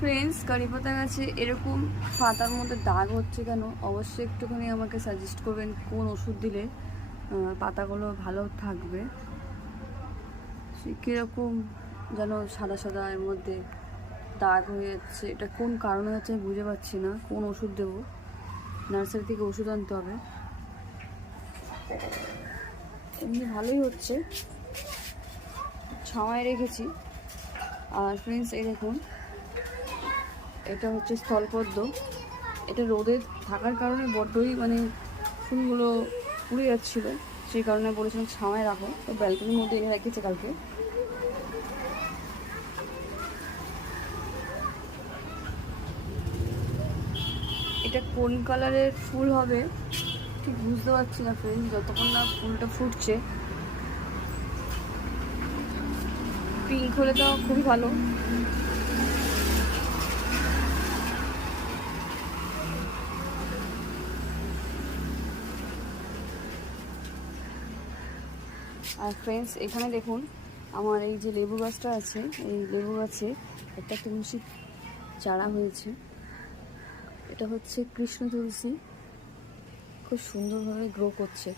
Friends, কারি পাতা গাছে এরকম পাতার মধ্যে দাগ হচ্ছে কেন? অবশ্যই একটুখানি আমাকে সাজেস্ট করবেন কোন ওষুধ দিলে পাতাগুলো ভালো থাকবে। কীরকম যেন সাদা সাদা এর মধ্যে দাগ হয়ে যাচ্ছে, এটা কোন কারণে হচ্ছে আমি বুঝতে পারছি না। কোন ওষুধ দেবো? নার্সারি থেকে ওষুধ আনতে হবে। এমনি ভালোই হচ্ছে, ছাওয়ায় রেখেছি। আর ফ্রেন্ডস, এই দেখুন, এটা হচ্ছে স্থলপদ্ম। এটা রোদে থাকার কারণে বড্ডই ফুলগুলো পুড়ে যাচ্ছিলো, সেই কারণে বলেছিলাম ছাওয়ায় রাখো। তো ব্যালকনির মধ্যে এনে রেখেছে কালকে। এটা কোন কালারের ফুল হবে ঠিক বুঝতে পারছি না ফ্রেন্ডস, যতক্ষণ না ফুলটা ফুটছে। পিঙ্ক হলে তো খুবই ভালো। আর ফ্রেন্ডস, এখানে দেখুন আমার এই যে লেবু গাছটা আছে, এই লেবু গাছে একটা তুলসী চারা হয়েছে। এটা হচ্ছে কৃষ্ণ তুলসী, খুব সুন্দরভাবে গ্রো করছে।